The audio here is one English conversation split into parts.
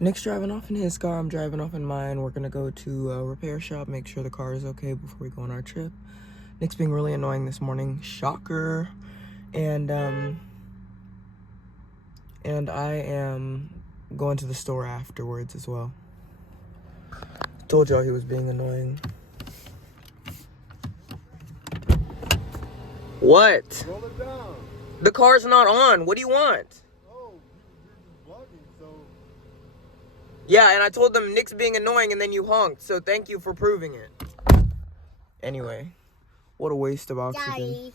Nick's driving off in his car. I'm driving off in mine. We're gonna go to a repair shop, make sure the car is okay before we go on our trip. Nick's being really annoying this morning. Shocker. And I am going to the store afterwards as well. Told y'all he was being annoying. What? Roll it down. The car's not on. What do you want? Oh, you're vlogging, so. Yeah, and I told them Nick's being annoying and then you honked, so thank you for proving it. Anyway, what a waste of oxygen.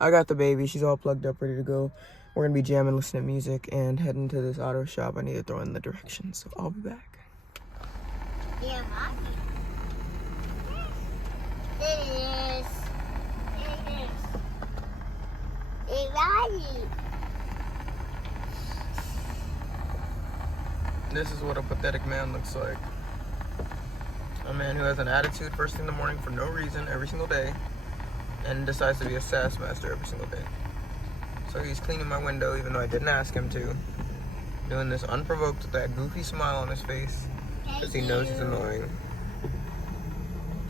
I got the baby. She's all plugged up, ready to go. We're going to be jamming, listening to music, and heading to this auto shop. I need to throw in the directions, so I'll be back. Yeah, it is. This is what a pathetic man looks like. A man who has an attitude first thing in the morning for no reason every single day and decides to be a sass master every single day. So he's cleaning my window even though I didn't ask him to. Doing this unprovoked with that goofy smile on his face because he knows he's annoying.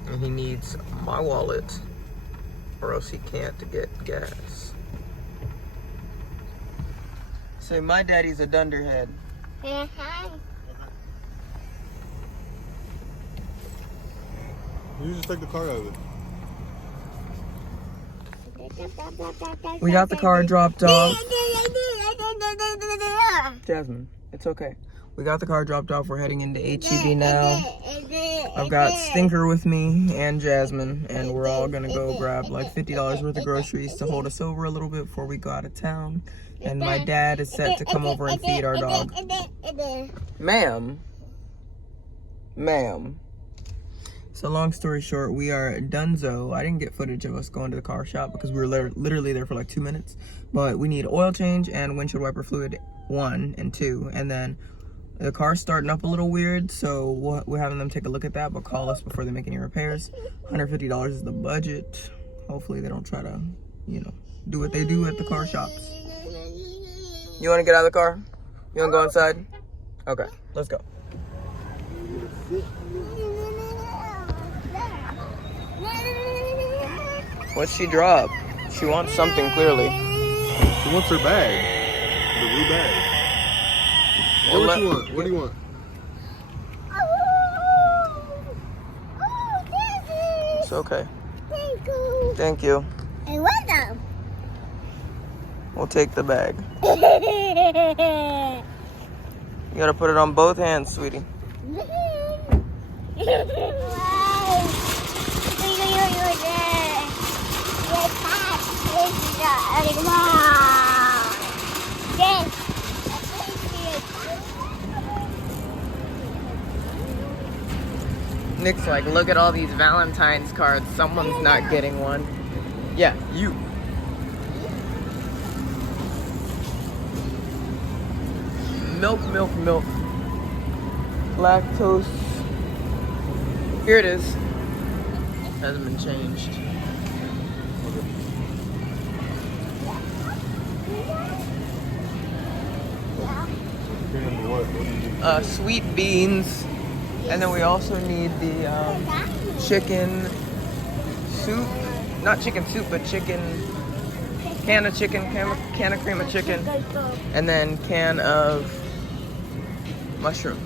And he needs my wallet or else he can't get gas. Say, my daddy's a dunderhead. You just take the car out of it. We got the car dropped off. Jasmine, it's okay. We got the car dropped off. We're heading into HEB now. I've got Stinker with me and Jasmine, and we're all gonna go grab like $50 worth of groceries to hold us over a little bit before we go out of town. And my dad is set to come over and feed our dog. Ma'am. So long story short, we are donezo. I didn't get footage of us going to the car shop because we were literally there for like 2 minutes. But we need oil change and windshield wiper fluid 1 and 2. And then the car's starting up a little weird, so we're having them take a look at that, but call us before they make any repairs. $150 is the budget. Hopefully they don't try to, do what they do at the car shops. You want to get out of the car? You want to go inside? Okay, let's go. What's she drop? She wants something, clearly. She wants her bag. The blue bag. Well, what you want? What do you want? It's okay. Thank you. And welcome. We'll take the bag. You gotta put it on both hands, sweetie. Nick's like, look at all these Valentine's cards. Someone's not getting one. Yeah, you. Milk. Lactose. Here it is. Hasn't been changed. Sweet beans. And then we also need the chicken soup. Not chicken soup, but can of cream of chicken. And then can of mushroom.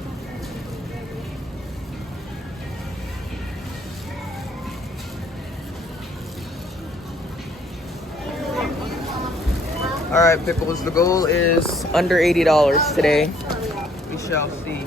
All right, Pickles, the goal is under $80 today. We shall see.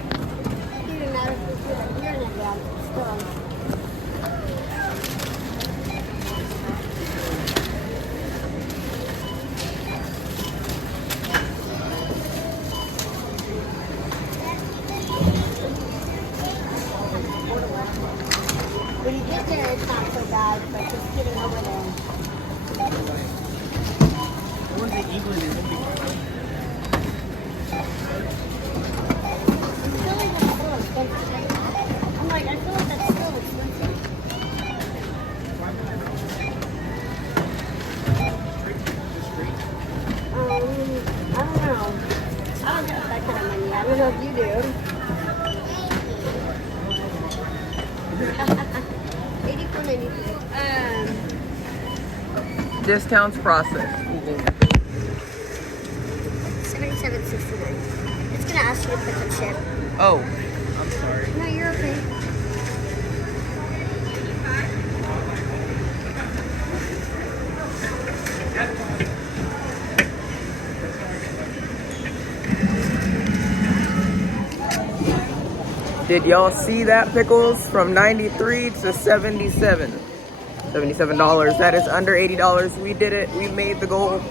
When you get there, it's not so bad, but just getting over there. What was the England is? I'm like, I feel like that's still expensive. I don't know. I don't get that kind of money. I I hope you do. 84.93. Discounts processed. 77.69. It's gonna ask you to put the chip. Oh, I'm sorry. No, you're okay. Did y'all see that, pickles? From 93 to 77. $77. That is under $80. We did it. We made the goal.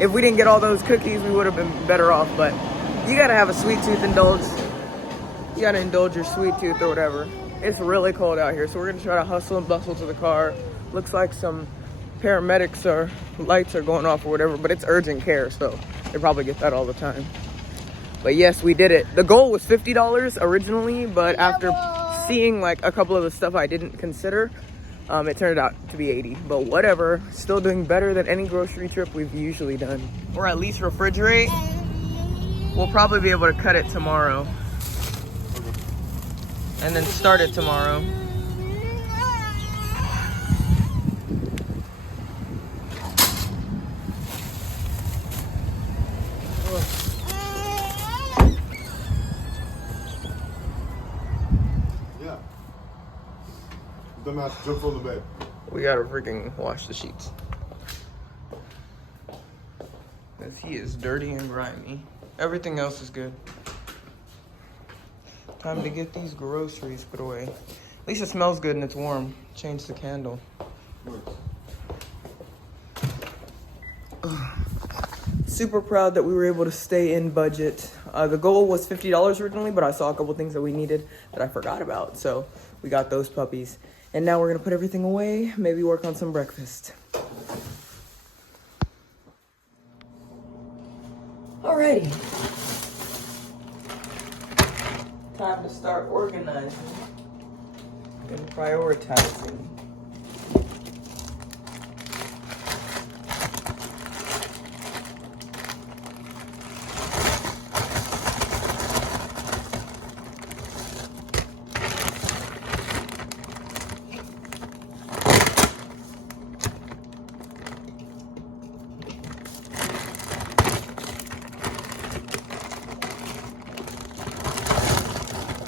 If we didn't get all those cookies, we would have been better off. But you gotta have a sweet tooth indulge. You gotta indulge your sweet tooth or whatever. It's really cold out here, so we're gonna try to hustle and bustle to the car. Looks like some paramedics or lights are going off or whatever, but it's urgent care, so they probably get that all the time. But yes, we did it. The goal was $50 originally, but after seeing like a couple of the stuff I didn't consider, it turned out to be 80, but whatever. Still doing better than any grocery trip we've usually done. Or at least refrigerate. We'll probably be able to cut it tomorrow. And then start it tomorrow. Yeah. Dumbass jumped on the bed. We gotta freaking wash the sheets. Because he is dirty and grimy. Everything else is good. Time to get these groceries put away. At least it smells good and it's warm. Change the candle. Super proud that we were able to stay in budget. The goal was $50 originally, but I saw a couple things that we needed that I forgot about. So we got those puppies. And now we're gonna put everything away, maybe work on some breakfast. Alrighty. Time to start organizing and prioritizing.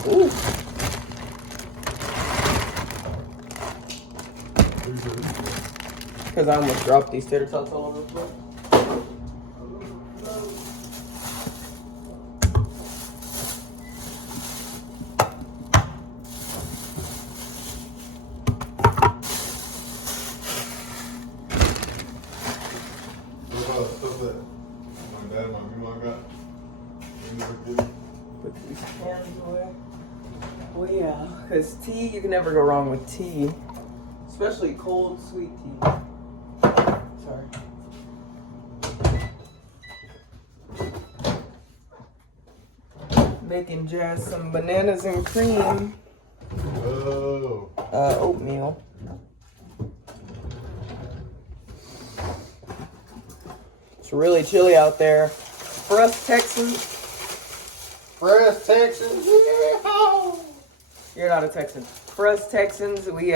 Ooh. Because I almost dropped these tater tots all over the floor. Stuff that my dad and my grandma got. Put these cans away. Well, yeah, because tea, you can never go wrong with tea. Especially cold, sweet tea. Sorry. Making Jazz some bananas and cream. Oh. Oatmeal. It's really chilly out there. For us Texans. You're not a Texan. For us Texans, we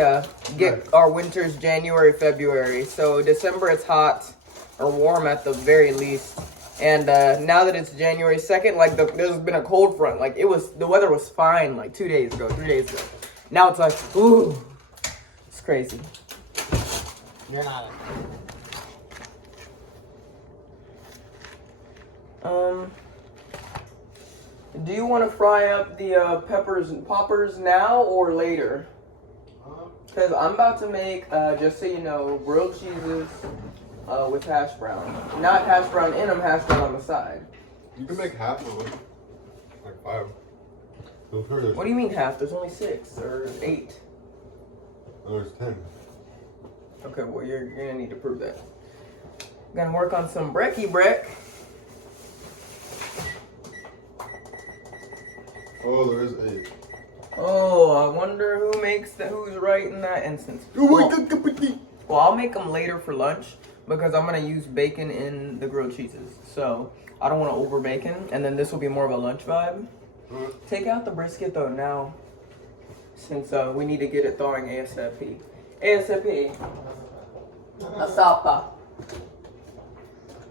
get our winters January, February. So December it's hot or warm at the very least. And now that it's January 2nd, like there's been a cold front. Like the weather was fine like 3 days ago. Now it's like, ooh, it's crazy. You're not. Do you want to fry up the peppers and poppers now or later? Because I'm about to make, just so you know, grilled cheeses with hash brown. Not hash brown in them, hash brown on the side. You can make half of it. Like 5. What do you mean half? There's only 6 or 8. Oh, there's 10. Okay, well, you're going to need to prove that. Gonna work on some brekkie brek. Oh, there is 8. Oh, I wonder who makes who's right in that instance. Well, I'll make them later for lunch because I'm gonna use bacon in the grilled cheeses. So I don't want to over bacon, and then this will be more of a lunch vibe. Take out the brisket though now, since we need to get it thawing ASAP. ASAP. Asapa.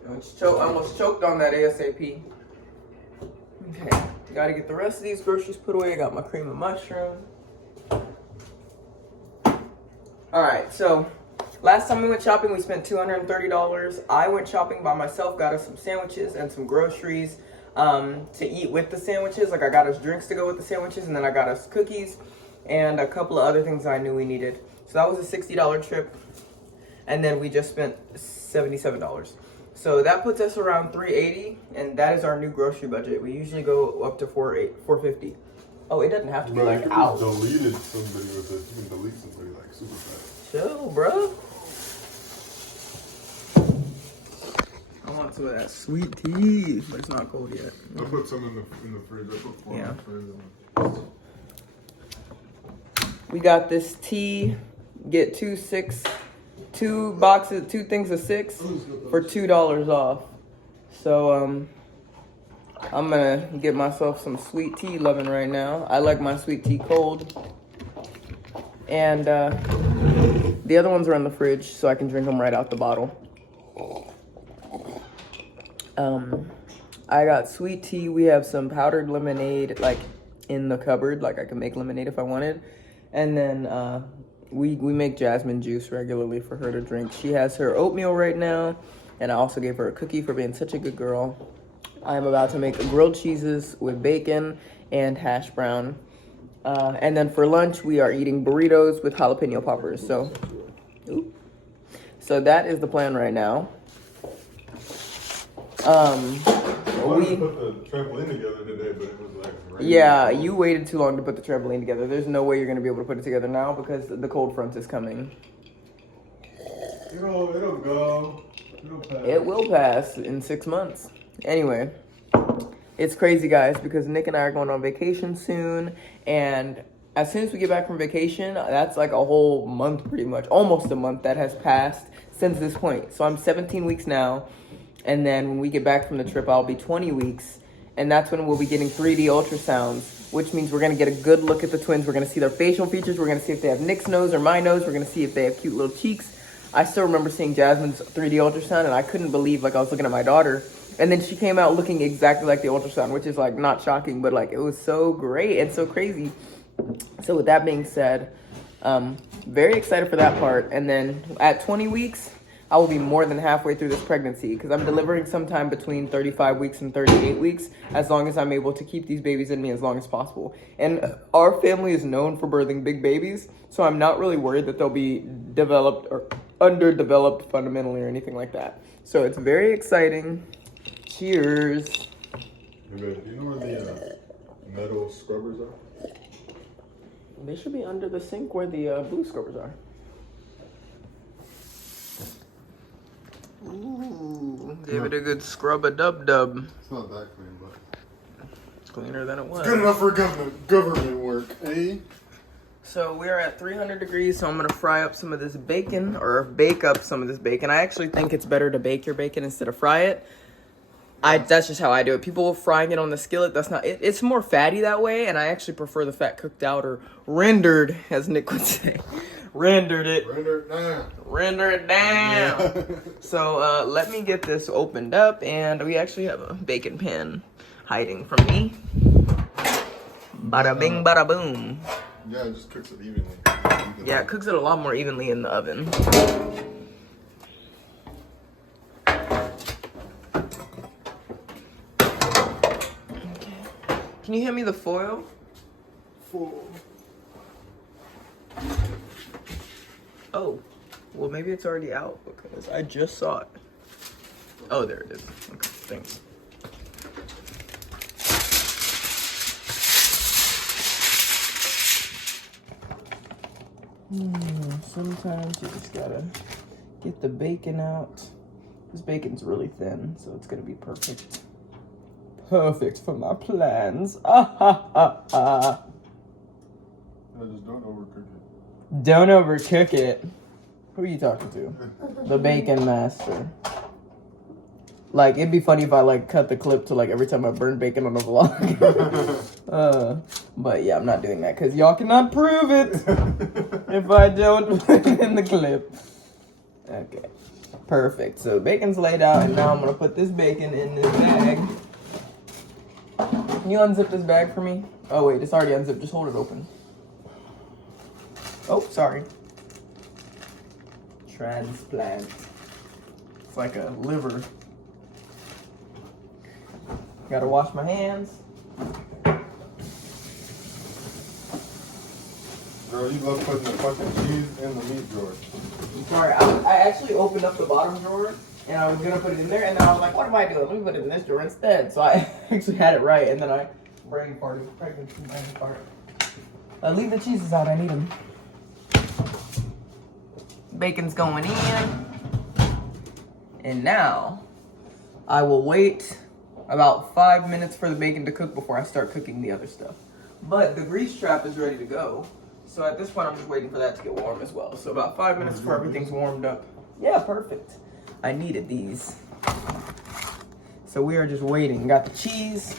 I almost choked on that ASAP. Okay, gotta get the rest of these groceries put away. I got my cream of mushroom. Alright, so last time we went shopping, we spent $230. I went shopping by myself, got us some sandwiches and some groceries to eat with the sandwiches. Like I got us drinks to go with the sandwiches, and then I got us cookies and a couple of other things I knew we needed. So that was a $60 trip. And then we just spent $77. So that puts us around $380, and that is our new grocery budget. We usually go up to $450. Oh, it doesn't have to be Bro, like you out. deleted somebody with it. You can delete somebody like super fast. Chill, bro. I want some of that sweet tea, but it's not cold yet. I put some in the fridge. I put 4 in the fridge. We got this tea. Get two boxes, 2 things of 6 for $2 off. So I'm gonna get myself some sweet tea loving right now. I like my sweet tea cold. And the other ones are in the fridge, so I can drink them right out the bottle. I got sweet tea. We have some powdered lemonade, like in the cupboard. Like I can make lemonade if I wanted. And then we make jasmine juice regularly for her to drink. She has her oatmeal right now, and I also gave her a cookie for being such a good girl. I'm about to make grilled cheeses with bacon and hash brown. And then for lunch, we are eating burritos with jalapeno poppers. So that is the plan right now. I wanted to put the trampoline together today, but it was like raining. Yeah, you waited too long to put the trampoline together. There's no way you're going to be able to put it together now because the cold front is coming. It'll go. It'll pass. It will pass in 6 months. Anyway, it's crazy, guys, because Nick and I are going on vacation soon. And as soon as we get back from vacation, that's like a whole month pretty much. Almost a month that has passed since this point. So I'm 17 weeks now. And then when we get back from the trip, I'll be 20 weeks. And that's when we'll be getting 3D ultrasounds, which means we're going to get a good look at the twins. We're going to see their facial features. We're going to see if they have Nick's nose or my nose. We're going to see if they have cute little cheeks. I still remember seeing Jasmine's 3D ultrasound, and I couldn't believe, like, I was looking at my daughter. And then she came out looking exactly like the ultrasound, which is, like, not shocking, but, like, it was so great and so crazy. So with that being said, very excited for that part. And then at 20 weeks, I will be more than halfway through this pregnancy because I'm delivering sometime between 35 weeks and 38 weeks, as long as I'm able to keep these babies in me as long as possible. And our family is known for birthing big babies, so I'm not really worried that they'll be developed or underdeveloped fundamentally or anything like that. So it's very exciting. Cheers. Hey, babe, do you know where the metal scrubbers are? They should be under the sink where the blue scrubbers are. Ooh, gave it a good scrub-a-dub-dub. It's not that clean, but It's cleaner than it was. good enough for government work, eh? So we're at 300 degrees, so I'm gonna fry up some of this bacon, or bake up some of this bacon. I actually think it's better to bake your bacon instead of fry it. That's just how I do it. People frying it on the skillet, that's not it. It's more fatty that way, and I actually prefer the fat cooked out or rendered, as Nick would say. Rendered it. Render it down. Render it down. Yeah. So let me get this opened up, and we actually have a bacon pan hiding from me. Bada bing, bada boom. Yeah, it just cooks it evenly. Yeah, it cooks it a lot more evenly in the oven. Okay. Can you hand me the foil? Oh, well maybe it's already out because I just saw it. Oh, there it is. Okay, thanks. Sometimes you just gotta get the bacon out. This bacon's really thin, so it's gonna be perfect. Perfect for my plans. Ah ha ha ha. Yeah, just don't overcook it. Don't overcook it. Who are you talking to? The bacon master. Like, it'd be funny if I, like, cut the clip to, like, every time I burn bacon on a vlog. But, yeah, I'm not doing that because y'all cannot prove it if I don't put it in the clip. Okay. Perfect. So, bacon's laid out, and now I'm going to put this bacon in this bag. Can you unzip this bag for me? Oh, wait, it's already unzipped. Just hold it open. Oh, sorry. Transplant. It's like a liver. Gotta wash my hands. Girl, you love putting the fucking cheese in the meat drawer. I'm sorry, I actually opened up the bottom drawer and I was gonna put it in there and then I was like, what am I doing? Let me put it in this drawer instead. So I actually had it right and then I brain farted. Leave the cheeses out, I need them. Bacon's going in. And now I will wait about 5 minutes for the bacon to cook before I start cooking the other stuff. But the grease trap is ready to go. So at this point, I'm just waiting for that to get warm as well. So about 5 minutes before everything's warmed up. Yeah, perfect. I needed these. So we are just waiting. Got the cheese.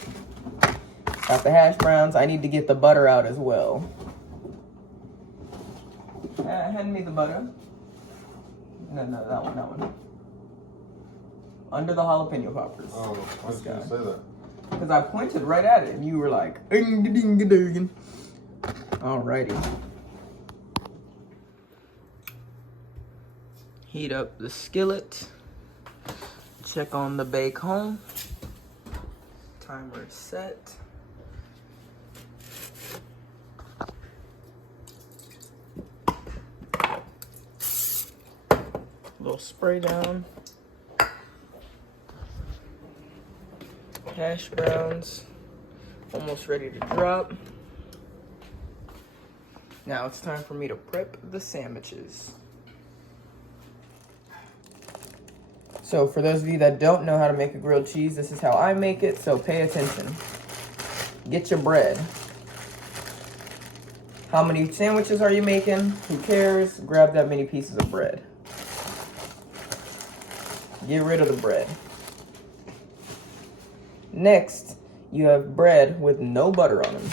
Got the hash browns. I need to get the butter out as well. Hand me the butter. No, that one. Under the jalapeno poppers. Oh, why did you say that? Because I pointed right at it and you were like, alrighty. Heat up the skillet. Check on the bacon. Timer is set. Little spray down. Hash browns, almost ready to drop. Now it's time for me to prep the sandwiches. So for those of you that don't know how to make a grilled cheese, this is how I make it, so pay attention. Get your bread. How many sandwiches are you making? Who cares? Grab that many pieces of bread. Get rid of the bread. Next, you have bread with no butter on them.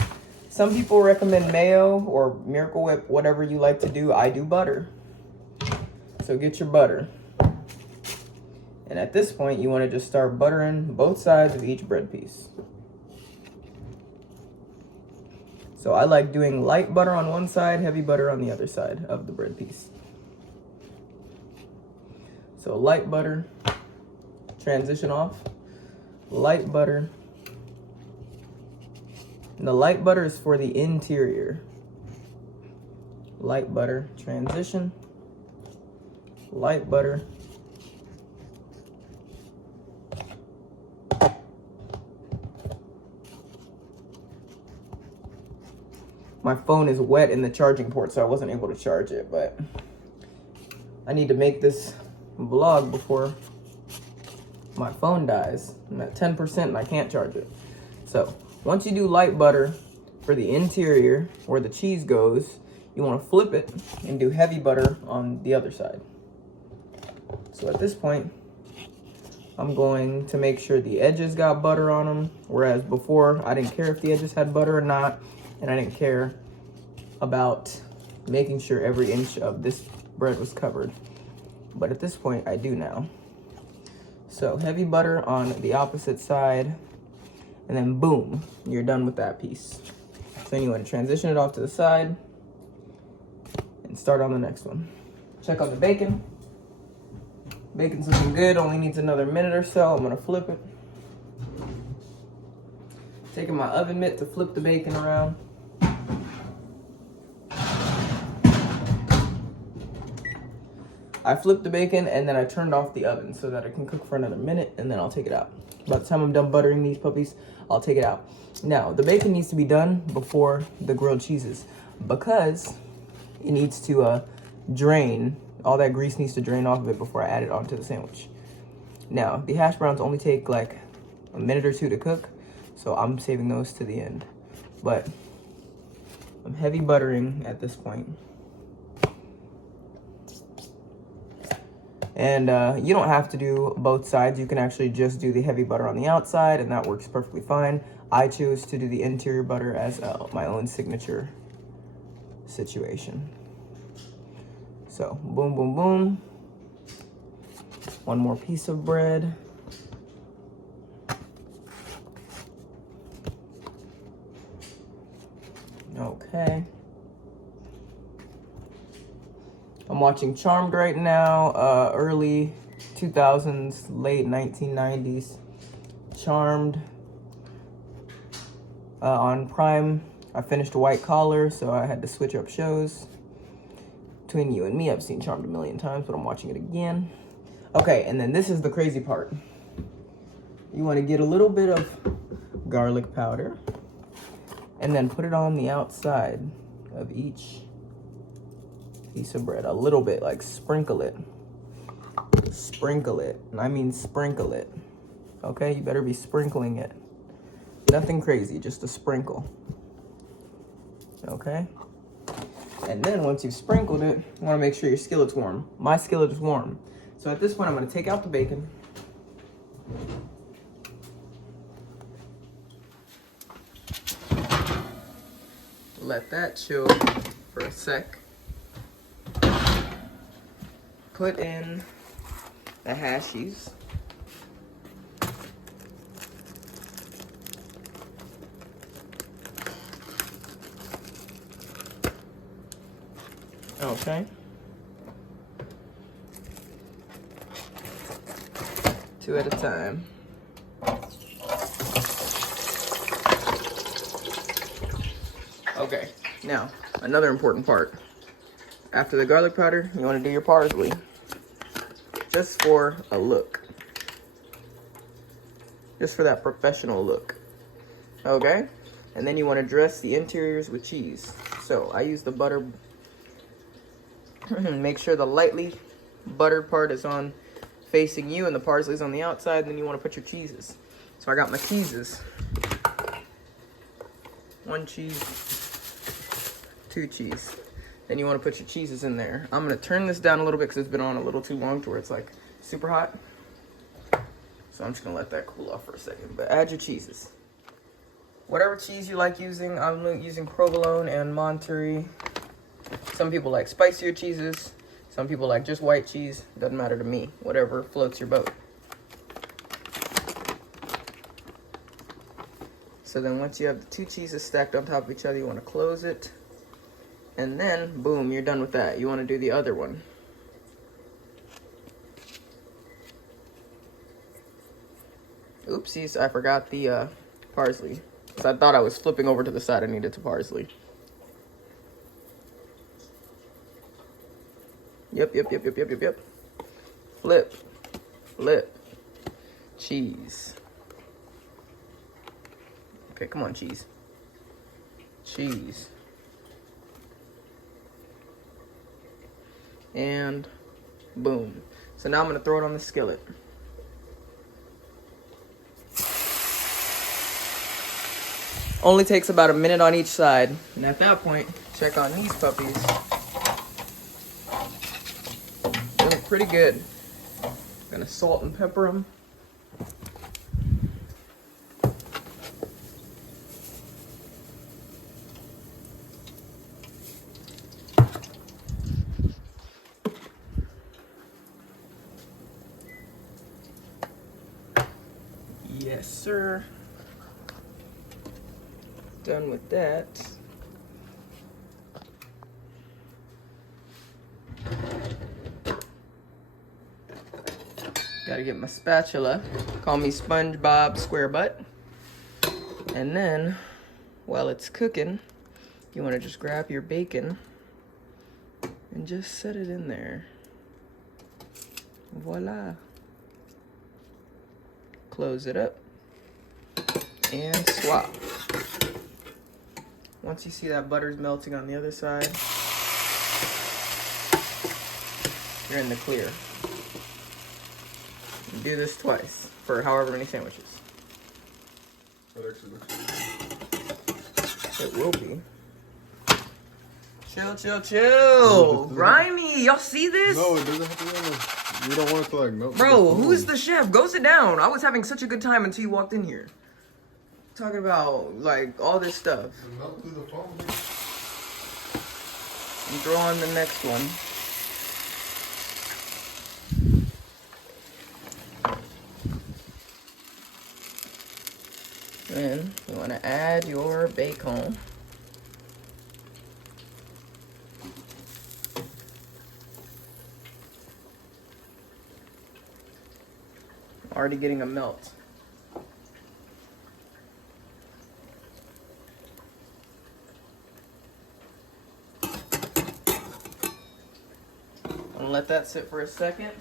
Some people recommend mayo or Miracle Whip, whatever you like to do. I do butter. So get your butter. And at this point, you want to just start buttering both sides of each bread piece. So I like doing light butter on one side, heavy butter on the other side of the bread piece. So light butter, transition off. Light butter. And the light butter is for the interior. Light butter, transition. Light butter. My phone is wet in the charging port, so I wasn't able to charge it, but I need to make this vlog before my phone dies. I'm at 10% and I can't charge it. So once you do light butter for the interior where the cheese goes, you want to flip it and do heavy butter on the other side. So at this point, I'm going to make sure the edges got butter on them, whereas before I didn't care if the edges had butter or not, and I didn't care about making sure every inch of this bread was covered. But at this point, I do now. So heavy butter on the opposite side, and then boom, you're done with that piece. So then you want to transition it off to the side and start on the next one. Check out the bacon. Bacon's looking good, only needs another minute or so. I'm gonna flip it. Taking my oven mitt to flip the bacon around. I flipped the bacon and then I turned off the oven so that it can cook for another minute, and then I'll take it out. By the time I'm done buttering these puppies, I'll take it out. Now, the bacon needs to be done before the grilled cheeses because it needs to drain. All that grease needs to drain off of it before I add it onto the sandwich. Now, the hash browns only take like a minute or two to cook, so I'm saving those to the end. But I'm heavy buttering at this point. And you don't have to do both sides. You can actually just do the heavy butter on the outside, and that works perfectly fine. I choose to do the interior butter as my own signature situation. So, boom, boom, boom. One more piece of bread. Okay. I'm watching Charmed right now, early 2000s, late 1990s. Charmed on Prime. I finished White Collar, so I had to switch up shows. Between you and me, I've seen Charmed a million times, but I'm watching it again. Okay, and then this is the crazy part. You want to get a little bit of garlic powder and then put it on the outside of each piece of bread. A little bit, like sprinkle it. Sprinkle it. And I mean sprinkle it. Okay, you better be sprinkling it. Nothing crazy, just a sprinkle. Okay? And then once you've sprinkled it, you want to make sure your skillet's warm. My skillet is warm. So at this point, I'm going to take out the bacon. Let that chill for a sec. Put in the hashies. Okay. Two at a time. Okay, now, another important part. After the garlic powder, you want to do your parsley. Just for a look. Just for that professional look. Okay? And then you want to dress the interiors with cheese. So, I use the butter. Make sure the lightly buttered part is on facing you and the parsley's on the outside. And then you want to put your cheeses. So, I got my cheeses. 1 cheese. 2 cheese. Then you want to put your cheeses in there. I'm going to turn this down a little bit because it's been on a little too long to where it's like super hot. So I'm just going to let that cool off for a second. But add your cheeses. Whatever cheese you like using. I'm using provolone and Monterey. Some people like spicier cheeses. Some people like just white cheese. Doesn't matter to me. Whatever floats your boat. So then once you have the 2 cheeses stacked on top of each other, you want to close it. And then, boom, you're done with that. You want to do the other one. Oopsies, I forgot the parsley. Because I thought I was flipping over to the side I needed to parsley. Yep. Flip. Cheese. Okay, come on, cheese. Cheese. And boom. So now I'm going to throw it on the skillet. Only takes about a minute on each side. And at that point, check on these puppies. They look pretty good. Gonna salt and pepper them. Yes, sir. Done with that. Gotta get my spatula. Call me SpongeBob SquareButt. And then, while it's cooking, you want to just grab your bacon and just set it in there. Voila. Close it up and swap. Once you see that butter's melting on the other side, you're in the clear. You do this twice for however many sandwiches. It will be. Chill. Grimy, y'all see this? No, it doesn't have to be on You don't want it to like melt. Bro, who's the chef? Go sit down. I was having such a good time until you walked in here. Talking about like all this stuff. Melt through the foam. And throw on the next one. Then you want to add your bacon. Already getting a melt. And let that sit for a second.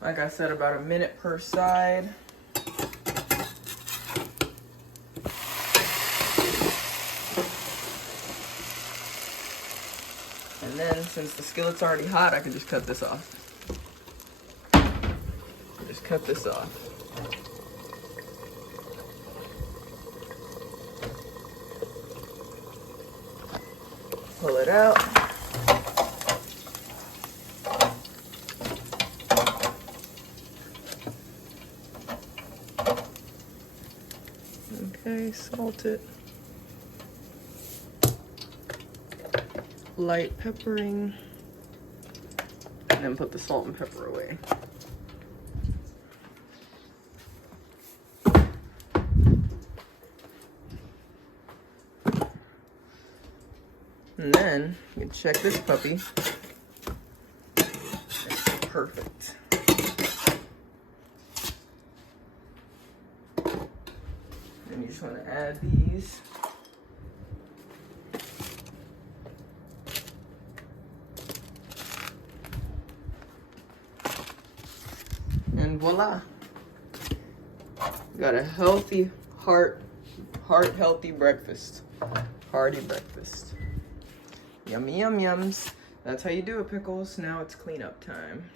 Like I said, about a minute per side. And then, since the skillet's already hot, I can just cut this off. Just cut this off. Pull it out. Okay, salt it. Light peppering. And then put the salt and pepper away. And then you can check this puppy. It's perfect. And you just want to add these. And voila. You got a healthy heart healthy breakfast. Hearty breakfast. Yummy yum yums. That's how you do it, pickles. Now it's cleanup time.